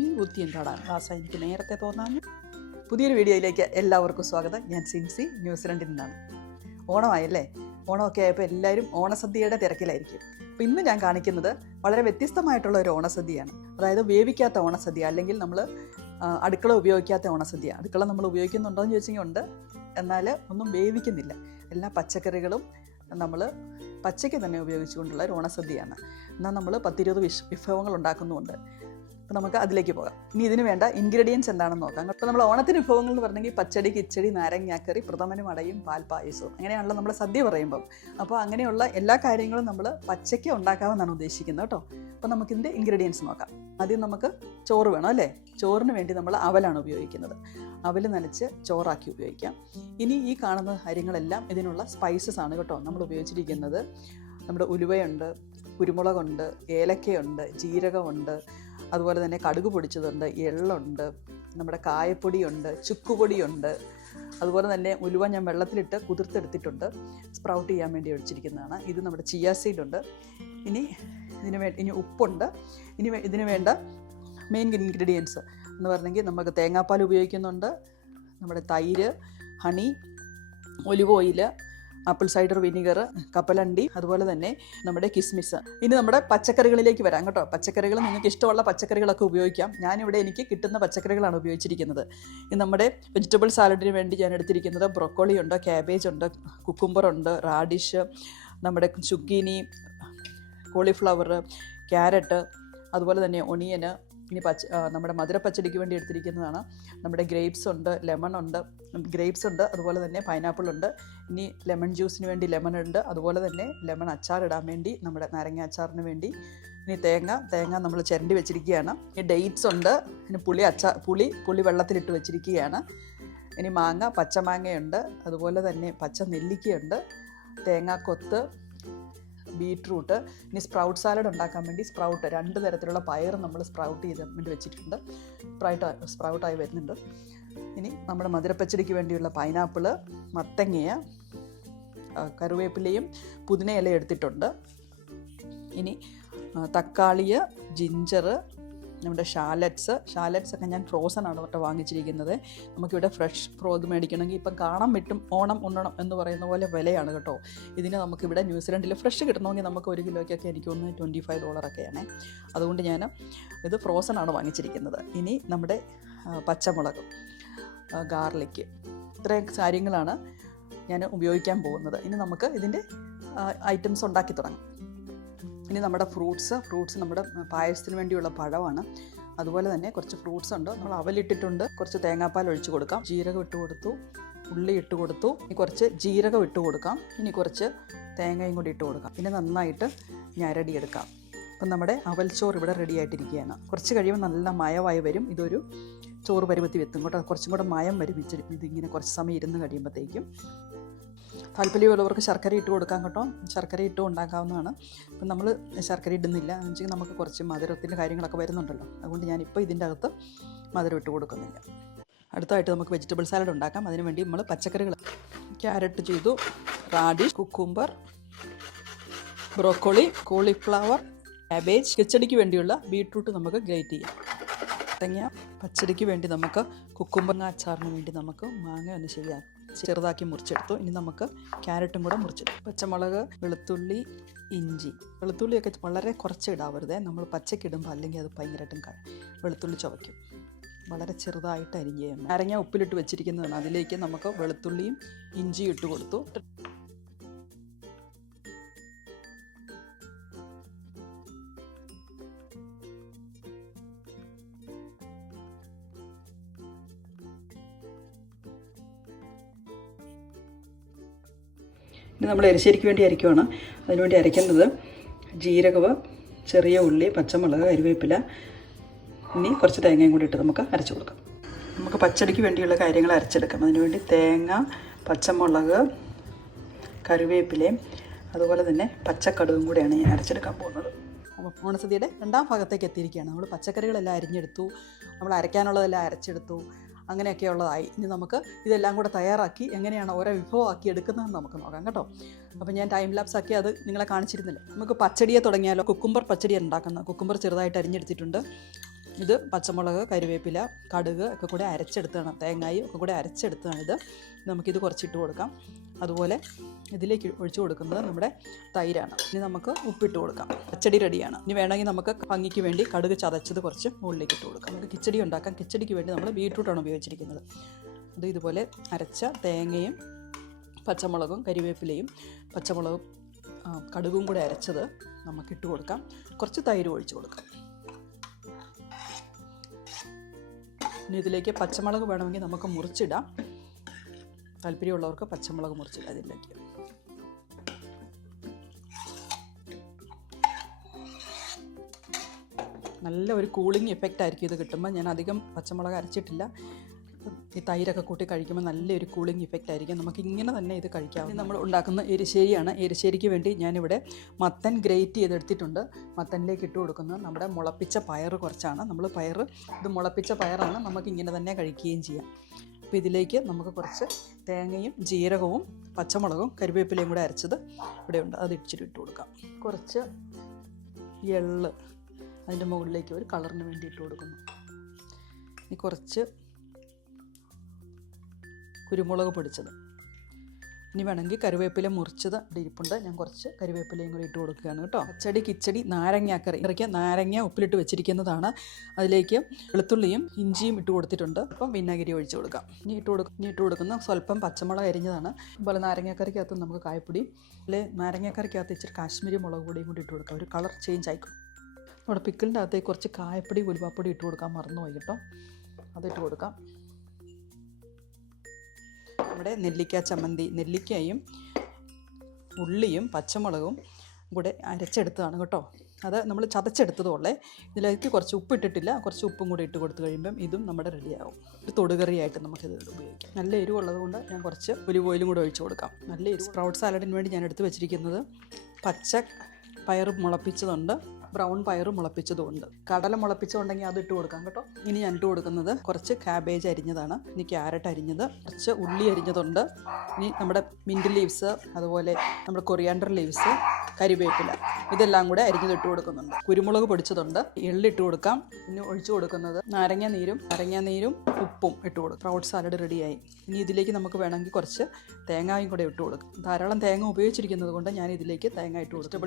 ഈ ബുദ്ധിയും കാണാൻ ആസ എനിക്ക് നേരത്തെ തോന്നാഞ്ഞു. പുതിയൊരു വീഡിയോയിലേക്ക് എല്ലാവർക്കും സ്വാഗതം. ഞാൻ സിൻസി, ന്യൂസിലൻഡിൽ നിന്നാണ്. ഓണമായല്ലേ? ഓണമൊക്കെ ആയപ്പോൾ എല്ലാവരും ഓണസദ്യയുടെ തിരക്കിലായിരിക്കും. അപ്പോൾ ഇന്ന് ഞാൻ കാണിക്കുന്നത് വളരെ വ്യത്യസ്തമായിട്ടുള്ള ഒരു ഓണസദ്യയാണ്. അതായത് വേവിക്കാത്ത ഓണസദ്യ, അല്ലെങ്കിൽ നമ്മൾ അടുക്കള ഉപയോഗിക്കാത്ത ഓണസദ്യ. അടുക്കള നമ്മൾ ഉപയോഗിക്കുന്നുണ്ടോ എന്ന് ചോദിച്ചെങ്കിൽ ഉണ്ട്, എന്നാൽ ഒന്നും വേവിക്കുന്നില്ല. എല്ലാ പച്ചക്കറികളും നമ്മൾ പച്ചയ്ക്ക് തന്നെ ഉപയോഗിച്ചുകൊണ്ടുള്ള ഒരു ഓണസദ്യയാണ്. എന്നാൽ നമ്മൾ 10-20 വിഭവങ്ങൾ ഉണ്ടാക്കുന്നുമുണ്ട്. അപ്പോൾ നമുക്ക് അതിലേക്ക് പോകാം. ഇനി ഇതിന് വേണ്ട ഇൻഗ്രീഡിയൻസ് എന്താണെന്ന് നോക്കാം. അപ്പോൾ നമ്മൾ ഓണത്തിന് വിഭവങ്ങൾ എന്ന് പറഞ്ഞെങ്കിൽ പച്ചടി, കിച്ചടി, നാരങ്ങാക്കറി, പ്രഥമനും അടയും, പാൽപ്പായസവും, അങ്ങനെയാണല്ലോ നമ്മൾ സദ്യ പറയുമ്പം. അപ്പോൾ അങ്ങനെയുള്ള എല്ലാ കാര്യങ്ങളും നമ്മൾ പച്ചയ്ക്ക് ഉണ്ടാക്കാമെന്നാണ് ഉദ്ദേശിക്കുന്നത് കേട്ടോ. അപ്പോൾ നമുക്കിതിൻ്റെ ഇൻഗ്രീഡിയൻസ് നോക്കാം. ആദ്യം നമുക്ക് ചോറ് വേണം അല്ലേ? ചോറിന് വേണ്ടി നമ്മൾ അവലാണ് ഉപയോഗിക്കുന്നത്. അവൽ നനച്ച് ചോറാക്കി ഉപയോഗിക്കാം. ഇനി ഈ കാണുന്ന കാര്യങ്ങളെല്ലാം ഇതിനുള്ള സ്പൈസസ് ആണ് കേട്ടോ നമ്മൾ ഉപയോഗിച്ചിരിക്കുന്നത്. നമ്മുടെ ഉലുവയുണ്ട്, കുരുമുളകുണ്ട്, ഏലക്കയുണ്ട്, ജീരകമുണ്ട്, അതുപോലെ തന്നെ കടുക് പൊടിച്ചതുണ്ട്, എള്ളുണ്ട്, നമ്മുടെ കായപ്പൊടിയുണ്ട്, ചുക്കുപൊടിയുണ്ട്. അതുപോലെ തന്നെ ഉലുവ ഞാൻ വെള്ളത്തിലിട്ട് കുതിർത്തെടുത്തിട്ടുണ്ട്, സ്പ്രൗട്ട് ചെയ്യാൻ വേണ്ടി ഒഴിച്ചിരിക്കുന്നതാണ്. ഇത് നമ്മുടെ ചിയ സീഡുണ്ട്. ഇനി ഇനി ഉപ്പുണ്ട്. ഇതിന് വേണ്ട മെയിൻ ഇൻഗ്രീഡിയൻസ് എന്ന് പറഞ്ഞെങ്കിൽ നമുക്ക് തേങ്ങാപ്പാൽ ഉപയോഗിക്കുന്നുണ്ട്, നമ്മുടെ തൈര്, honey, olive oil, apple cider vinegar, കപ്പലണ്ടി, അതുപോലെ തന്നെ നമ്മുടെ കിസ്മിസ്. ഇനി നമ്മുടെ പച്ചക്കറികളിലേക്ക് വരാം കേട്ടോ. പച്ചക്കറികൾ നിങ്ങൾക്ക് ഇഷ്ടമുള്ള പച്ചക്കറികളൊക്കെ ഉപയോഗിക്കാം. ഞാനിവിടെ എനിക്ക് കിട്ടുന്ന പച്ചക്കറികളാണ് ഉപയോഗിച്ചിരിക്കുന്നത്. ഇത് നമ്മുടെ വെജിറ്റബിൾ സാലഡിന് വേണ്ടി ഞാൻ എടുത്തിരിക്കുന്നത് ബ്രൊക്കോളി ഉണ്ട്, ക്യാബേജ് ഉണ്ട്, കുക്കുംബർ ഉണ്ട്, റാഡിഷ്, നമ്മുടെ ചുക്കീനി, കോളിഫ്ലവർ, ക്യാരറ്റ്, അതുപോലെ തന്നെ ഒണിയന്. ഇനി നമ്മുടെ മധുരപ്പച്ചടിക്ക് വേണ്ടി എടുത്തിരിക്കുന്നതാണ് നമ്മുടെ ഗ്രേപ്സ് ഉണ്ട്, ലെമൺ ഉണ്ട്, ഗ്രേപ്സ് ഉണ്ട്, അതുപോലെ തന്നെ പൈനാപ്പിൾ ഉണ്ട്. ഇനി ലെമൺ ജ്യൂസിന് വേണ്ടി ലെമൺ ഉണ്ട്, അതുപോലെ തന്നെ ലെമൺ അച്ചാർ ഇടാൻ വേണ്ടി നമ്മുടെ നാരങ്ങ അച്ചാറിന് വേണ്ടി. ഇനി തേങ്ങ നമ്മൾ ചിരണ്ടി വെച്ചിരിക്കുകയാണ്. ഇനി ഡേറ്റ്സ് ഉണ്ട്. ഇനി പുളി വെള്ളത്തിലിട്ട് വെച്ചിരിക്കുകയാണ്. ഇനി പച്ചമാങ്ങയുണ്ട്, അതുപോലെ തന്നെ പച്ച നെല്ലിക്കയുണ്ട്, തേങ്ങാക്കൊത്ത്, ബീട്രൂട്ട്. ഇനി സ്പ്രൗട്ട് സാലഡ് ഉണ്ടാക്കാൻ വേണ്ടി 2 തരത്തിലുള്ള പയർ നമ്മൾ സ്പ്രൗട്ട് ചെയ്ത് വേണ്ടി വെച്ചിട്ടുണ്ട്. സ്പ്രൗട്ടായി വരുന്നുണ്ട്. ഇനി നമ്മുടെ മധുരപ്പച്ചടിക്ക് വേണ്ടിയുള്ള പൈനാപ്പിള്, മത്തങ്ങ, കറിവേപ്പിലയും പുതിനയില എടുത്തിട്ടുണ്ട്. ഇനി തക്കാളി, ജിഞ്ചർ, നമ്മുടെ ഷാലറ്റ്സ് ഒക്കെ ഞാൻ ഫ്രോസൺ ആണ് കേട്ടോ വാങ്ങിച്ചിരിക്കുന്നത്. നമുക്കിവിടെ ഫ്രഷ് ഇത് മേടിക്കണമെങ്കിൽ ഇപ്പം കാണാൻ പറ്റും, ഓണം ഉണ്ണണം എന്ന് പറയുന്ന പോലെ വിലയാണ് കേട്ടോ. ഇതിന് നമുക്കിവിടെ ന്യൂസിലൻഡിൽ ഫ്രഷ് കിട്ടണമെങ്കിൽ നമുക്ക് 1 കിലോയ്ക്കൊക്കെ എനിക്ക് തോന്നുന്നു $25 അതുകൊണ്ട് ഞാൻ ഇത് ഫ്രോസൺ ആണ് വാങ്ങിച്ചിരിക്കുന്നത്. ഇനി നമ്മുടെ പച്ചമുളക്, ഗാർലിക്ക്, ഇത്രയും കാര്യങ്ങളാണ് ഞാൻ ഉപയോഗിക്കാൻ പോകുന്നത്. ഇനി നമുക്ക് ഇതിൻ്റെ ഐറ്റംസ് ഉണ്ടാക്കി തുടങ്ങാം. ഇനി നമ്മുടെ ഫ്രൂട്ട്സ് നമ്മുടെ പായസത്തിന് വേണ്ടിയുള്ള പഴമാണ്. അതുപോലെ തന്നെ കുറച്ച് ഫ്രൂട്ട്സ് ഉണ്ട്. നമ്മൾ അവലിട്ടിട്ടുണ്ട്. കുറച്ച് തേങ്ങാപ്പാൽ ഒഴിച്ച് കൊടുക്കാം. ജീരകം ഇട്ട് കൊടുത്തു, ഉള്ളി ഇട്ട് കൊടുത്തു. ഇനി കുറച്ച് ജീരകം ഇട്ട് കൊടുക്കാം. ഇനി കുറച്ച് തേങ്ങയും കൂടി ഇട്ട് കൊടുക്കാം. പിന്നെ നന്നായിട്ട് ഞരടിയെടുക്കാം. അപ്പം നമ്മുടെ അവൽച്ചോറ് ഇവിടെ റെഡി ആയിട്ടിരിക്കുകയാണ്. കുറച്ച് കഴിയുമ്പോൾ നല്ല മയമായി വരും. ഇതൊരു ചോറ് പരുവത്തി വെത്തും കേട്ടോ. കുറച്ചും കൂടെ മയം വരും. ഇതിങ്ങനെ കുറച്ച് സമയം ഇരുന്ന് കഴിയുമ്പോഴത്തേക്കും. താല്പര്യമുള്ളവർക്ക് ശർക്കര ഇട്ട് കൊടുക്കാം കേട്ടോ. ശർക്കര ഇട്ട് ഉണ്ടാക്കാവുന്നതാണ്. അപ്പം നമ്മൾ ശർക്കര ഇടുന്നില്ല എന്ന് വെച്ചാൽ നമുക്ക് കുറച്ച് മധുരത്തിൻ്റെ കാര്യങ്ങളൊക്കെ വരുന്നുണ്ടല്ലോ. അതുകൊണ്ട് ഞാനിപ്പോൾ ഇതിൻ്റെ അകത്ത് മധുരം ഇട്ട് കൊടുക്കുന്നില്ല. അടുത്തായിട്ട് നമുക്ക് വെജിറ്റബിൾ സാലഡ് ഉണ്ടാക്കാം. അതിന് വേണ്ടി നമ്മൾ പച്ചക്കറികൾ ക്യാരറ്റ് ചെയ്തു, radish, cucumber, broccoli, cauliflower, cabbage. കിച്ചടിക്ക് വേണ്ടിയുള്ള ബീട്രൂട്ട് നമുക്ക് ഗ്രേറ്റ് ചെയ്യാം. പച്ചടിക്ക് വേണ്ടി നമുക്ക് കുക്കുംബർ അച്ചാറിന് വേണ്ടി നമുക്ക് മാങ്ങ ഒന്ന് ചെറുതാക്കി മുറിച്ചെടുത്തു. ഇനി നമുക്ക് ക്യാരറ്റും കൂടെ മുറിച്ചെടുത്തു. പച്ചമുളക്, വെളുത്തുള്ളി, ഇഞ്ചി. വെളുത്തുള്ളിയൊക്കെ വളരെ കുറച്ച് ഇടാവരുതേ. നമ്മൾ പച്ചക്കിടുമ്പോൾ അല്ലെങ്കിൽ അത് ഭയങ്കരമായിട്ടും വെളുത്തുള്ളി ചുവയ്ക്കും. വളരെ ചെറുതായിട്ട് അരിഞ്ഞ് നാരങ്ങ ഉപ്പിലിട്ട് വെച്ചിരിക്കുന്നതാണ്. അതിലേക്ക് നമുക്ക് വെളുത്തുള്ളിയും ഇഞ്ചിയും ഇട്ട് കൊടുത്തു. ഇനി നമ്മൾ എരിശ്ശേരിക്ക് വേണ്ടി അരയ്ക്കുവാണ്. അതിനുവേണ്ടി അരയ്ക്കേണ്ടത് ജീരകം, ചെറിയ ഉള്ളി, പച്ചമുളക്, കരിവേപ്പില, ഇനി കുറച്ച് തേങ്ങയും കൂടി ഇട്ട് നമുക്ക് അരച്ചു കൊടുക്കാം. നമുക്ക് പച്ചടിക്ക് വേണ്ടിയുള്ള കാര്യങ്ങൾ അരച്ചെടുക്കാം. അതിനുവേണ്ടി തേങ്ങ, പച്ചമുളക്, കറിവേപ്പിലയും അതുപോലെ തന്നെ പച്ചക്കടുകും കൂടെയാണ് ഞാൻ അരച്ചെടുക്കാൻ പോകുന്നത്. അപ്പോൾ ഓണസദ്യയുടെ 2ാം ഭാഗത്തേക്ക് എത്തിയിരിക്കുകയാണ്. നമ്മൾ പച്ചക്കറികളെല്ലാം അരിഞ്ഞെടുത്തു, നമ്മൾ അരയ്ക്കാനുള്ളതെല്ലാം അരച്ചെടുത്തു, അങ്ങനെയൊക്കെയുള്ളതായി. ഇനി നമുക്ക് ഇതെല്ലാം കൂടെ തയ്യാറാക്കി എങ്ങനെയാണ് ഓരോ വിഭവമാക്കി എടുക്കുന്നതെന്ന് നമുക്ക് നോക്കാം കേട്ടോ. അപ്പോൾ ഞാൻ ടൈം ലാപ്സ് ആക്കി അത് നിങ്ങളെ കാണിച്ചിരുന്നില്ല. നമുക്ക് പച്ചടിയെ തുടങ്ങിയാലോ. കുക്കുംബർ പച്ചടിയാണ് ഉണ്ടാക്കുന്നത്. കുക്കുംബർ ചെറുതായിട്ട് അരിഞ്ഞെടുത്തിട്ടുണ്ട്. ഇത് പച്ചമുളക്, കരിവേപ്പില, കടുക് ഒക്കെ കൂടെ അരച്ചെടുത്താണ്, തേങ്ങായും ഒക്കെ കൂടെ അരച്ചെടുത്തതാണിത്. നമുക്കിത് കുറച്ചിട്ട് കൊടുക്കാം. അതുപോലെ ഇതിലേക്ക് ഒഴിച്ചു കൊടുക്കുന്നത് നമ്മുടെ തൈരാണ്. ഇനി നമുക്ക് ഉപ്പിട്ട് കൊടുക്കാം. പച്ചടി റെഡിയാണ്. ഇനി വേണമെങ്കിൽ നമുക്ക് ഭംഗിക്ക് വേണ്ടി കടുക് ചതച്ചത് കുറച്ച് മുകളിലേക്ക് ഇട്ട് കൊടുക്കാം. നമുക്ക് കിച്ചടി ഉണ്ടാക്കാം. കിച്ചടിക്ക് വേണ്ടി നമ്മൾ ബീട്രൂട്ടാണ് ഉപയോഗിച്ചിരിക്കുന്നത്. അത് ഇതുപോലെ അരച്ച തേങ്ങയും പച്ചമുളകും കരിവേപ്പിലയും പച്ചമുളകും കടുകും കൂടെ അരച്ചത് നമുക്കിട്ട് കൊടുക്കാം. കുറച്ച് തൈര് ഒഴിച്ച് കൊടുക്കാം. ഇനി ഇതിലേക്ക് പച്ചമുളക് വേണമെങ്കിൽ നമുക്ക് മുറിച്ചിടാം. താല്പര്യമുള്ളവർക്ക് പച്ചമുളക് മുറിച്ചിടാം ഇതിലേക്ക്. നല്ല ഒരു കൂളിംഗ് എഫക്റ്റ് ആയിരിക്കും ഇത് കിട്ടുമ്പോൾ. ഞാൻ അധികം പച്ചമുളക് അരച്ചിട്ടില്ല. ഈ തൈരൊക്കെ കൂട്ടി കഴിക്കുമ്പോൾ നല്ലൊരു കൂളിംഗ് ഇഫക്റ്റ് ആയിരിക്കും. നമുക്ക് ഇങ്ങനെ തന്നെ ഇത് കഴിക്കാം. നമ്മൾ ഉണ്ടാക്കുന്ന എരിശ്ശേരിയാണ്. എരിശ്ശേരിക്ക് വേണ്ടി ഞാനിവിടെ മത്തൻ ഗ്രേറ്റ് ചെയ്തെടുത്തിട്ടുണ്ട്. മത്തനിലേക്ക് ഇട്ട് കൊടുക്കുന്നത് നമ്മുടെ മുളപ്പിച്ച പയർ കുറച്ചാണ്. നമ്മൾ ഇത് മുളപ്പിച്ച പയറാണ്. നമുക്ക് ഇങ്ങനെ തന്നെ കഴിക്കുകയും ചെയ്യാം. അപ്പോൾ ഇതിലേക്ക് നമുക്ക് കുറച്ച് തേങ്ങയും ജീരകവും പച്ചമുളകും കരിവേപ്പിലയും കൂടെ അരച്ചത് ഇവിടെയുണ്ട്. അത് ഇച്ചിരി ഇട്ട് കൊടുക്കാം. കുറച്ച് എള്ള് അതിൻ്റെ മുകളിലേക്ക് ഒരു കളറിന് വേണ്ടി ഇട്ട് കൊടുക്കുന്നു. ഇനി കുറച്ച് കുരുമുളക് പൊടിച്ചത്. ഇനി വേണമെങ്കിൽ കറിവേപ്പില മുറിച്ചത് ഇരിപ്പുണ്ട്. ഞാൻ കുറച്ച് കറിവേപ്പിലയും കൂടി ഇട്ട് കൊടുക്കുകയാണ് കേട്ടോ. പച്ചടി, കിച്ചടി, നാരങ്ങാക്കറി. നാരങ്ങ ഉപ്പിലിട്ട് വെച്ചിരിക്കുന്നതാണ്. അതിലേക്ക് വെളുത്തുള്ളിയും ഇഞ്ചിയും ഇട്ട് കൊടുത്തിട്ടുണ്ട്. അപ്പം വിനാഗിരി ഒഴിച്ച് കൊടുക്കാം. ഇനി ഇട്ട് കൊടുക്കുന്ന സ്വല്പം പച്ചമുളക് അരിഞ്ഞതാണ്. അതുപോലെ നാരങ്ങാക്കറിക്കകത്ത് നമുക്ക് കായപ്പൊടിയും നാരങ്ങാക്കറിക്കകത്ത് ഇച്ചിരി കാശ്മീരി മുളക് പൊടിയും കൂടി ഇട്ട് കൊടുക്കാം. ഒരു കളർ ചേഞ്ച് ആയിക്കും. നമ്മുടെ പിക്കിളിൻ്റെ അകത്തേക്ക് കുറച്ച് കായപ്പൊടി ഉലുവാപ്പൊടി ഇട്ട് കൊടുക്കാൻ മറന്നുപോയി കേട്ടോ. അതിട്ട് കൊടുക്കാം. നമ്മുടെ നെല്ലിക്ക ചമ്മന്തി, നെല്ലിക്കയും ഉള്ളിയും പച്ചമുളകും കൂടെ അരച്ചെടുത്തതാണ് കേട്ടോ. അത് നമ്മൾ ചതച്ചെടുത്തതുള്ളേ. ഇതിലേക്ക് കുറച്ച് ഉപ്പിട്ടിട്ടില്ല. കുറച്ച് ഉപ്പും കൂടി ഇട്ട് കൊടുത്തു കഴിയുമ്പം ഇതും നമ്മുടെ റെഡിയാവും. ഒരു തൊടുകറിയായിട്ട് നമുക്കിത് ഉപയോഗിക്കാം. നല്ല എരിവുള്ളത് കൊണ്ട് ഞാൻ കുറച്ച് ഒലിവ് ഓയിലും കൂടെ ഒഴിച്ച് കൊടുക്കാം. നല്ല എരിവ്. സ്പ്രൗട്ട് സാലഡിന് വേണ്ടി ഞാൻ എടുത്ത് വെച്ചിരിക്കുന്നത് പച്ച പയർ മുളപ്പിച്ചതുണ്ട്, ബ്രൗൺ പയർ മുളപ്പിച്ചതുമുണ്ട്. കടല മുളപ്പിച്ചതുണ്ടെങ്കിൽ അത് ഇട്ട് കൊടുക്കാം കേട്ടോ. ഇനി ഞാൻ ഇട്ട് കൊടുക്കുന്നത് കുറച്ച് കാബേജ് അരിഞ്ഞതാണ്. ഇനി ക്യാരറ്റ് അരിഞ്ഞത്, കുറച്ച് ഉള്ളി അരിഞ്ഞതുണ്ട്. ഇനി നമ്മുടെ മിൻറ്റ് ലീവ്സ്, അതുപോലെ നമ്മുടെ കൊറിയാണ്ടർ ലീവ്സ്, കരിവേപ്പില, ഇതെല്ലാം കൂടെ അരിഞ്ഞതിട്ട് കൊടുക്കുന്നുണ്ട്. കുരുമുളക് പൊടിച്ചതുണ്ട്. എള്ളിട്ട് കൊടുക്കാം. ഇനി ഒഴിച്ചു കൊടുക്കുന്നത് നാരങ്ങാനീരും ഉപ്പും ഇട്ട് കൊടുക്കും. സ്പ്രൗട്ട് സാലഡ് റെഡിയായി. ഇനി ഇതിലേക്ക് നമുക്ക് വേണമെങ്കിൽ കുറച്ച് തേങ്ങയും കൂടെ ഇട്ട് കൊടുക്കും. ധാരാളം തേങ്ങ ഉപയോഗിച്ചിരിക്കുന്നത് കൊണ്ട് ഞാൻ ഇതിലേക്ക് തേങ്ങ ഇട്ട് കൊടുക്കും.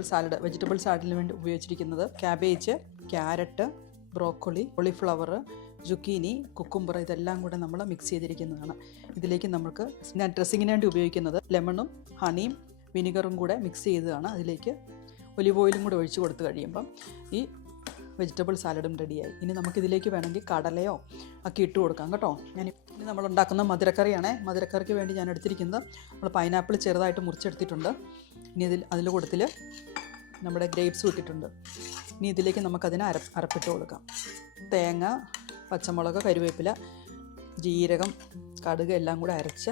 വെജിറ്റബിൾ സാലഡിന് വേണ്ടി ഉപയോഗിച്ചിരിക്കുന്നത് cabbage, carrot, broccoli, cauliflower, zucchini, cucumber, ഇതെല്ലാം കൂടെ നമ്മൾ മിക്സ് ചെയ്തിരിക്കുന്നതാണ്. ഇതിലേക്ക് നമുക്ക് ഞാൻ ഡ്രസ്സിങ്ങിന് വേണ്ടി ഉപയോഗിക്കുന്നത് ലെമണും ഹണിയും വിനിഗറും കൂടെ മിക്സ് ചെയ്തതാണ്. അതിലേക്ക് ഒലിവ് ഓയിലും കൂടെ ഒഴിച്ച് കൊടുത്ത് കഴിയുമ്പം ഈ വെജിറ്റബിൾ സാലഡും റെഡിയായി. ഇനി നമുക്കിതിലേക്ക് വേണമെങ്കിൽ കടലയോ ഒക്കെ ഇട്ട് കൊടുക്കാം കേട്ടോ. ഇനി നമ്മൾ ഉണ്ടാക്കുന്ന മധുരക്കറിയാണ്. മധുരക്കറിക്ക് വേണ്ടി ഞാൻ എടുത്തിരിക്കുന്നത് നമ്മൾ പൈനാപ്പിൾ ചെറുതായിട്ട് മുറിച്ചെടുത്തിട്ടുണ്ട്. ഇനി അതിൽ കൂട്ടത്തിൽ നമ്മുടെ ഗ്രേപ്സും ഇട്ടിട്ടുണ്ട്. ഇനി ഇതിലേക്ക് നമുക്കതിനെ അരപ്പിട്ട് കൊടുക്കാം. തേങ്ങ, പച്ചമുളക്, കരിവേപ്പില, ജീരകം, കടുക് എല്ലാം കൂടെ അരച്ച്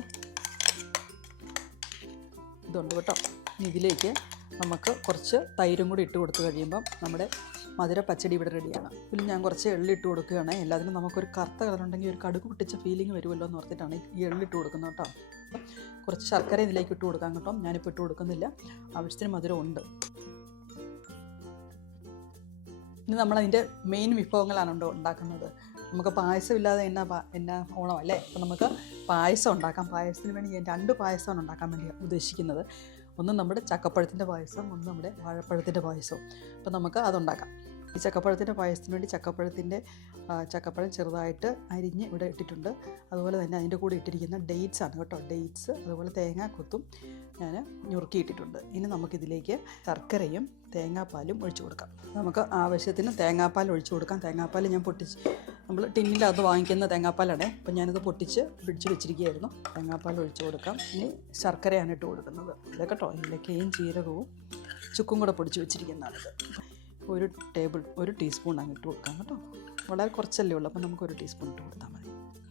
ഇതുണ്ട് കേട്ടോ. ഇനി ഇതിലേക്ക് നമുക്ക് കുറച്ച് തൈരും കൂടി ഇട്ട് കൊടുത്തു കഴിയുമ്പം നമ്മുടെ മധുര പച്ചടി ഇവിടെ റെഡിയാണ്. ഇതിൽ ഞാൻ കുറച്ച് എള്ളിട്ട് കൊടുക്കുകയാണ്. എല്ലാത്തിനും നമുക്കൊരു കറുത്ത കളറുണ്ടെങ്കിൽ ഒരു കടുക് പൊട്ടിച്ച ഫീലിംഗ് വരുമല്ലോ എന്ന് ഓർത്തിട്ടാണ് ഈ എള്ളിട്ട് കൊടുക്കുന്നത് കേട്ടോ. കുറച്ച് ശർക്കര ഇതിലേക്ക് ഇട്ട് കൊടുക്കാം കേട്ടോ. ഞാനിപ്പോൾ ഇട്ട് കൊടുക്കുന്നില്ല. ആവശ്യത്തിന് മധുരം ഉണ്ട്. ഇനി നമ്മളതിൻ്റെ മെയിൻ വിഭവങ്ങളാണ് ഉണ്ടാക്കുന്നത്. നമുക്ക് പായസം ഇല്ലാതെ എന്നാ ഓണം അല്ലേ. അപ്പോൾ നമുക്ക് പായസം ഉണ്ടാക്കാം. പായസത്തിന് വേണ്ടി ഞാൻ 2 പായസമാണ് ഉണ്ടാക്കാൻ വേണ്ടി ഉദ്ദേശിക്കുന്നത്. ഒന്ന് നമ്മുടെ ചക്കപ്പഴത്തിൻ്റെ പായസം, ഒന്ന് നമ്മുടെ വാഴപ്പഴത്തിൻ്റെ പായസവും. അപ്പോൾ നമുക്ക് അതുണ്ടാക്കാം. ഈ ചക്കപ്പഴത്തിൻ്റെ പായസത്തിന് വേണ്ടി ചക്കപ്പഴം ചെറുതായിട്ട് അരിഞ്ഞ് ഇവിടെ ഇട്ടിട്ടുണ്ട്. അതുപോലെ തന്നെ അതിൻ്റെ കൂടെ ഇട്ടിരിക്കുന്ന ഡേറ്റ്സ് ആണ് കേട്ടോ. ഡേറ്റ്സ്, അതുപോലെ തേങ്ങാക്കൊത്തും ഞാൻ ഞുറുക്കിയിട്ടിട്ടുണ്ട്. ഇനി നമുക്കിതിലേക്ക് ശർക്കരയും തേങ്ങാപ്പാലും ഒഴിച്ചു കൊടുക്കാം. നമുക്ക് ആവശ്യത്തിന് തേങ്ങാപ്പാൽ ഒഴിച്ചു കൊടുക്കാം. തേങ്ങാപ്പാൽ ഞാൻ നമ്മൾ ടിന്നിലകത്ത് വാങ്ങിക്കുന്ന തേങ്ങാപ്പാലാണ്. അപ്പം ഞാനിത് പൊട്ടിച്ച് പിടിച്ച് വെച്ചിരിക്കുകയായിരുന്നു. തേങ്ങാപ്പാൽ ഒഴിച്ചു കൊടുക്കാം. ഇനി ശർക്കരയാണ് ഇട്ട് കൊടുക്കുന്നത്. ഇത് കേട്ടോ, ഏലക്കയും ജീരകവും ചുക്കും കൂടെ പൊടിച്ച് വെച്ചിരിക്കുന്നതാണിത്. ഒരു ടീസ്പൂൺ അങ്ങ് ഇട്ട് കൊടുക്കാം കേട്ടോ. വളരെ കുറച്ചല്ലേ ഉള്ളൂ. അപ്പം നമുക്ക് 1 ടീസ്പൂൺ ഇട്ട് കൊടുത്താൽ മതി.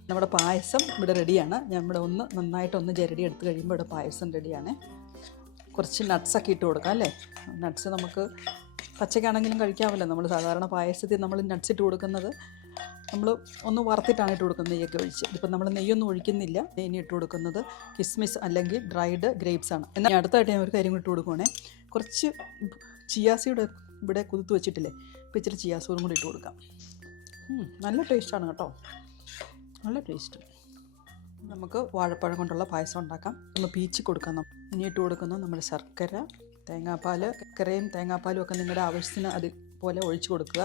നമ്മുടെ പായസം ഇവിടെ റെഡിയാണ്. നമ്മുടെ നന്നായിട്ടൊന്ന് ജരടി എടുത്ത് കഴിയുമ്പോൾ ഇവിടെ പായസം റെഡിയാണ്. കുറച്ച് നട്ട്സൊക്കെ ഇട്ട് കൊടുക്കാം അല്ലേ. നട്ട്സ് നമുക്ക് പച്ചക്കാണെങ്കിലും കഴിക്കാമല്ലോ. നമ്മൾ സാധാരണ പായസത്തിൽ നമ്മൾ നട്ട്സ് ഇട്ട് കൊടുക്കുന്നത് നമ്മൾ ഒന്ന് വറുത്തിട്ടാണ് ഇട്ട് കൊടുക്കുന്നത്, നെയ്യൊക്കെ ഒഴിച്ച്. ഇതിപ്പോൾ നമ്മൾ നെയ്യൊന്നും ഒഴിക്കുന്നില്ല. ഇനി ഇട്ട് കൊടുക്കുന്നത് കിസ്മിസ് അല്ലെങ്കിൽ ഡ്രൈഡ് ഗ്രേപ്സ് ആണ്. എന്നാൽ അടുത്തായിട്ട് ഞാൻ ഒരു കാര്യം ഇട്ട് കൊടുക്കുവാണേ. കുറച്ച് ചിയാസീഡ് ഇവിടെ കുതിർത്ത് വെച്ചിട്ടില്ലേ, അപ്പോൾ ഇച്ചിരി ചിയാസൂടും കൂടി ഇട്ട് കൊടുക്കാം. നല്ല ടേസ്റ്റാണ് കേട്ടോ, നല്ല ടേസ്റ്റ്. നമുക്ക് വാഴപ്പഴം കൊണ്ടുള്ള പായസം ഉണ്ടാക്കാം. ഒന്ന് പീച്ചി കൊടുക്കാം. ഇനി ഇട്ട് കൊടുക്കുന്നത് നമ്മുടെ ശർക്കര, തേങ്ങാപ്പാൽ. ശർക്കരയും തേങ്ങാപ്പാലും ഒക്കെ നിങ്ങളുടെ ആവശ്യത്തിന് അതുപോലെ ഒഴിച്ചു കൊടുക്കുക.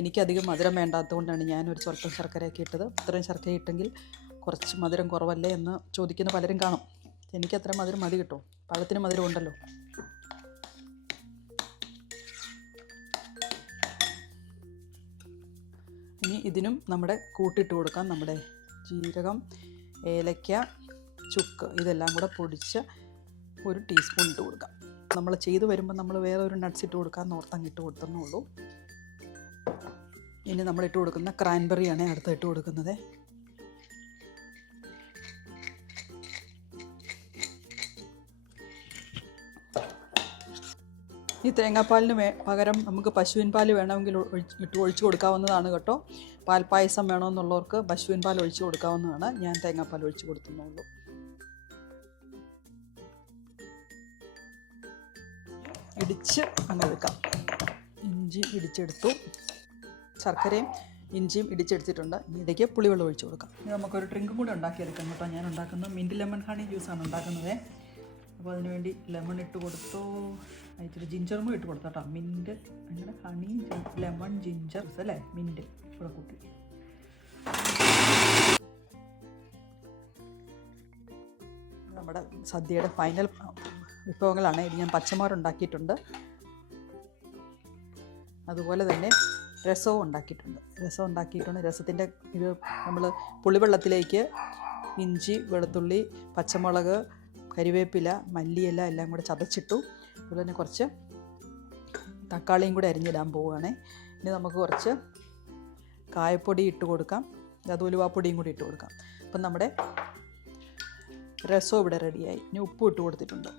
എനിക്കധികം മധുരം വേണ്ടാത്തതുകൊണ്ടാണ് ഞാനൊരു സ്വല്പം ശർക്കരയൊക്കെ ഇട്ടത്. ഇത്രയും ശർക്കര ഇട്ടെങ്കിൽ കുറച്ച് മധുരം കുറവല്ലേ എന്ന് ചോദിക്കുന്ന പലരും കാണും. എനിക്കത്ര മധുരം മതി കിട്ടും, പഴത്തിന് മധുരം ഉണ്ടല്ലോ. ഇനി ഇതിനും നമ്മുടെ കൂട്ടിട്ട് കൊടുക്കാം. നമ്മുടെ ജീരകം, ഏലക്ക, ചുക്ക് ഇതെല്ലാം കൂടെ പൊടിച്ച് 1 ടീസ്പൂൺ ഇട്ട് കൊടുക്കാം. നമ്മൾ ചെയ്ത് വരുമ്പോൾ നമ്മൾ വേറെ ഒരു നട്ട്സ് ഇട്ട് കൊടുക്കാൻ ഓർത്തങ്ങ് ഇട്ട് കൊടുത്തേ ഉള്ളൂ. ഇനി നമ്മൾ ഇട്ട് കൊടുക്കുന്ന ക്രാൻബെറിയാണ് അടുത്ത് ഇട്ട് കൊടുക്കുന്നത്. ഈ തേങ്ങാപ്പാലിന് പകരം നമുക്ക് പശുവിൻ പാൽ വേണമെങ്കിൽ ഒഴിച്ച് കൊടുക്കാവുന്നതാണ് കേട്ടോ. പാൽപ്പായസം വേണമെന്നുള്ളവർക്ക് പശുവിൻ പാൽ ഒഴിച്ച് കൊടുക്കാവുന്നതാണ്. ഞാൻ തേങ്ങാപ്പാൽ ഒഴിച്ച് കൊടുക്കുന്നുള്ളൂ. ഇടിച്ച് അങ്ങ് എടുക്കാം. ഇഞ്ചി ഇടിച്ചെടുത്തു, ശർക്കരയും ഇഞ്ചിയും ഇടിച്ചെടുത്തിട്ടുണ്ട്. ഇതിലേക്ക് പുളിവെള്ളം ഒഴിച്ച് കൊടുക്കാം. ഇനി നമുക്കൊരു ഡ്രിങ്കും കൂടെ ഉണ്ടാക്കിയെടുക്കാം കേട്ടോ. ഞാൻ ഉണ്ടാക്കുന്നത് മിൻറ്റ് ലെമൺ ഹണി ജ്യൂസാണ് ഉണ്ടാക്കുന്നത്. അപ്പോൾ അതിനുവേണ്ടി ലെമൺ ഇട്ട് കൊടുത്തു, ഇച്ചിരി ജിഞ്ചറും കൂടി ഇട്ട് കൊടുത്തു കേട്ടോ. മിൻറ്റ് അങ്ങനെ ഹണി, ലെമൺ, ജിഞ്ചർ അല്ലേ, മിൻറ്റ് കൂടെ കൂട്ടി. നമ്മുടെ സദ്യയുടെ ഫൈനൽ വിഭവങ്ങളാണ്. ഇത് ഞാൻ പച്ചമോരുണ്ടാക്കിയിട്ടുണ്ട്, അതുപോലെ തന്നെ രസവും ഉണ്ടാക്കിയിട്ടുണ്ട്. രസത്തിൻ്റെ ഇത് നമ്മൾ പുളിവെള്ളത്തിലേക്ക് ഇഞ്ചി, വെളുത്തുള്ളി, പച്ചമുളക്, കരിവേപ്പില, മല്ലിയില എല്ലാം കൂടെ ചതച്ചിട്ടു. അതുപോലെ തന്നെ കുറച്ച് തക്കാളിയും കൂടെ അരിഞ്ഞിടാൻ പോവുകയാണ്. ഇനി നമുക്ക് കുറച്ച് കായപ്പൊടി ഇട്ട് കൊടുക്കാം, അത് ഉലുവാപ്പൊടിയും കൂടി ഇട്ട് കൊടുക്കാം. അപ്പം നമ്മുടെ രസവും ഇവിടെ റെഡിയായി. ഇനി ഉപ്പും ഇട്ട് കൊടുത്തിട്ടുണ്ട്.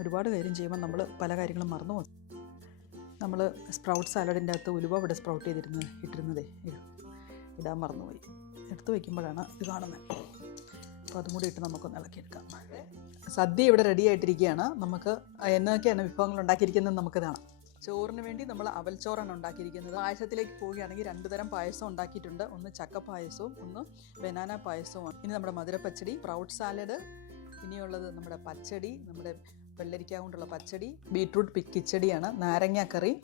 ഒരുപാട് കാര്യം ചെയ്യുമ്പോൾ നമ്മൾ പല കാര്യങ്ങളും മറന്നു പോകും. നമ്മൾ സ്പ്രൗട്ട് സാലഡിൻ്റെ അകത്ത് ഉലുവ ഇവിടെ സ്പ്രൗട്ട് ഇട്ടിരുന്നതേ ഇടാൻ മറന്നുപോയി. എടുത്ത് വയ്ക്കുമ്പോഴാണ് ഇത് കാണുന്നത്. അപ്പോൾ അതും കൂടി ഇട്ട് നമുക്കൊന്ന് ഇളക്കിയെടുക്കാം. സദ്യ ഇവിടെ റെഡി ആയിട്ടിരിക്കുകയാണ്. നമുക്ക് എന്നൊക്കെയാണ് വിഭവങ്ങൾ ഉണ്ടാക്കിയിരിക്കുന്നത് നമുക്ക് കാണാം. ചോറിന് വേണ്ടി നമ്മൾ അവൽച്ചോറാണ് ഉണ്ടാക്കിയിരിക്കുന്നത്. പായസത്തിലേക്ക് പോവുകയാണെങ്കിൽ 2 തരം പായസം ഉണ്ടാക്കിയിട്ടുണ്ട്. ഒന്ന് ചക്ക പായസവും ഒന്ന് ബനാന പായസവും. ഇനി നമ്മുടെ മധുരപ്പച്ചടി, സ്പ്രൗട്ട് സാലഡ്, ഇനിയുള്ളത് നമ്മുടെ പച്ചടി, നമ്മുടെ വെള്ളരിക്ക കൊണ്ടുള്ള പച്ചടി, ബീട്രൂട്ട് കിച്ചടിയാണ്, നാരങ്ങാക്കറി.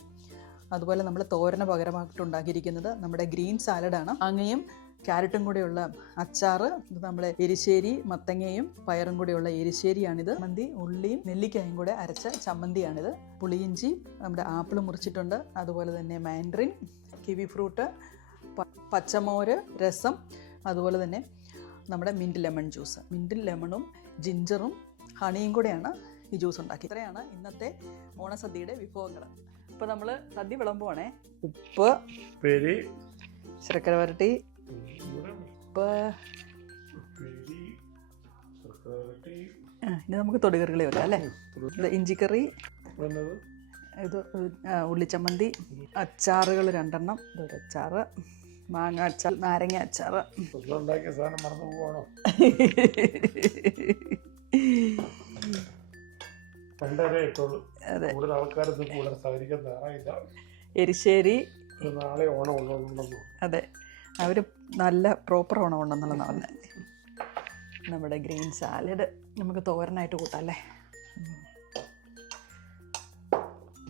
അതുപോലെ നമ്മൾ തോരന് പകരമായിട്ട് ഉണ്ടാക്കിയിരിക്കുന്നത് നമ്മുടെ ഗ്രീൻ സാലഡാണ്. മാങ്ങയും ക്യാരറ്റും കൂടെയുള്ള അച്ചാറ്, ഇത് നമ്മുടെ എരിശ്ശേരി, മത്തങ്ങയും പയറും കൂടെയുള്ള എരിശ്ശേരിയാണിത്. ചമ്മന്തി, ഉള്ളിയും നെല്ലിക്കായും കൂടെ അരച്ച ചമ്മന്തിയാണിത്. പുളിയിഞ്ചി, നമ്മുടെ ആപ്പിൾ മുറിച്ചിട്ടുണ്ട്, അതുപോലെ തന്നെ മാൻഡറിൻ, കിവി ഫ്രൂട്ട്, പച്ചമോര്, രസം, അതുപോലെ തന്നെ നമ്മുടെ മിൻറ്റ് ലെമൺ ജ്യൂസ്. മിൻറ്റ് ലെമണും ജിഞ്ചറും ഹണിയും കൂടെയാണ് ഈ ജ്യൂസ് ഉണ്ടാക്കി. ഇത്രയാണ് ഇന്നത്തെ ഓണസദ്യയുടെ വിഭവങ്ങൾ. ഇപ്പോൾ നമ്മൾ സദ്യ വിളമ്പുവാണേ. ഉപ്പ്, ശർക്കര വരട്ടി, ഇനി നമുക്ക് തൊടുകറികളെ വെക്കാം അല്ലേ. ഇത് ഇഞ്ചിക്കറി, ഇത് ഉള്ളിച്ചമ്മന്തി, അച്ചാറുകൾ 2 എണ്ണം, ഇതൊരു അച്ചാറ്, മാങ്ങ അച്ചാർ, നാരങ്ങ അച്ചാറ്. എരിശ്ശേരി. അതെ, അവർ നല്ല പ്രോപ്പർ ഓണം ഉണ്ടെന്നുള്ളതാണ് പറഞ്ഞത്. നമ്മുടെ ഗ്രീൻ സാലഡ് നമുക്ക് തോരനായിട്ട് കൂട്ടാം അല്ലേ.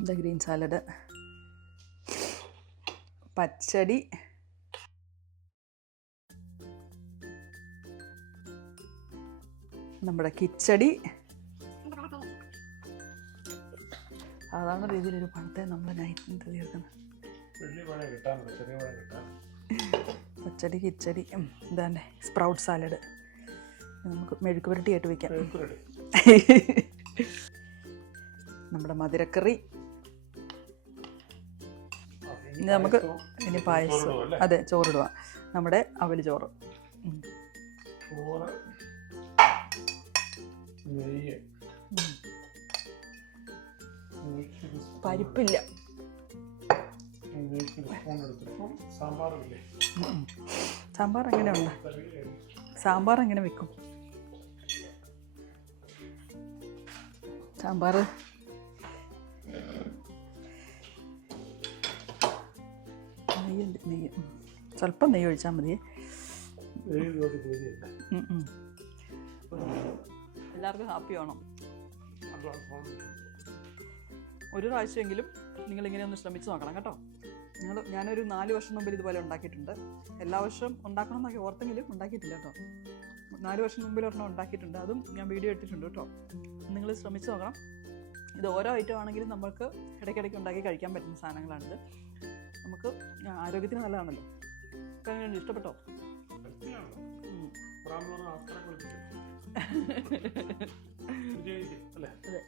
ഇത് ഗ്രീൻ സാലഡ്, പച്ചടി, നമ്മുടെ കിച്ചടി. സാധാരണ രീതിയിലൊരു പഴത്തെ നമ്മൾ നൈറ്റിന് തീർക്കുന്നത്. പച്ചടി, കിച്ചടി, ഇതാണ്ടേ സ്പ്രൗട്ട് സാലഡ്. നമുക്ക് മെഴുക്ക് പുരട്ടിയായിട്ട് വയ്ക്കാം. നമ്മുടെ മധുരക്കറി. ഇനി നമുക്ക് ഇനി പായസം. അതെ, ചോറിടുക. നമ്മുടെ അവൽ ചോറ്. പരിപ്പില്ല. സാമ്പാർ എങ്ങനെയുണ്ട്? സാമ്പാർ എങ്ങനെ വെക്കും? സാമ്പാർ നെയ്യ് സ്വല്പം നെയ്യ് ഒഴിച്ചാൽ മതിയേ. എല്ലാവർക്കും ഹാപ്പി ആവണം. ഒരു പ്രാവശ്യമെങ്കിലും നിങ്ങളിങ്ങനെ ഒന്ന് ശ്രമിച്ച് നോക്കണം കേട്ടോ. ഞാനൊരു 4 വർഷം മുമ്പിൽ ഇതുപോലെ ഉണ്ടാക്കിയിട്ടുണ്ട്. എല്ലാ വർഷവും ഉണ്ടാക്കണം എന്നൊക്കെ ഓർത്തെങ്കിലും ഉണ്ടാക്കിയിട്ടില്ല കേട്ടോ. 4 വർഷം മുമ്പിൽ ഒരെണ്ണം ഉണ്ടാക്കിയിട്ടുണ്ട്. അതും ഞാൻ വീഡിയോ ഇട്ടിട്ടുണ്ട് കേട്ടോ. നിങ്ങൾ ശ്രമിച്ച് നോക്കണം. ഇത് ഓരോ ഐറ്റം ആണെങ്കിലും നമുക്ക് ഇടയ്ക്കിടയ്ക്ക് ഉണ്ടാക്കി കഴിക്കാൻ പറ്റുന്ന സാധനങ്ങളാണിത്. നമുക്ക് ആരോഗ്യത്തിന് നല്ലതാണല്ലോ. ഇപ്പം എങ്ങനെയുണ്ട്, ഇഷ്ടപ്പെട്ടോ? അതെ.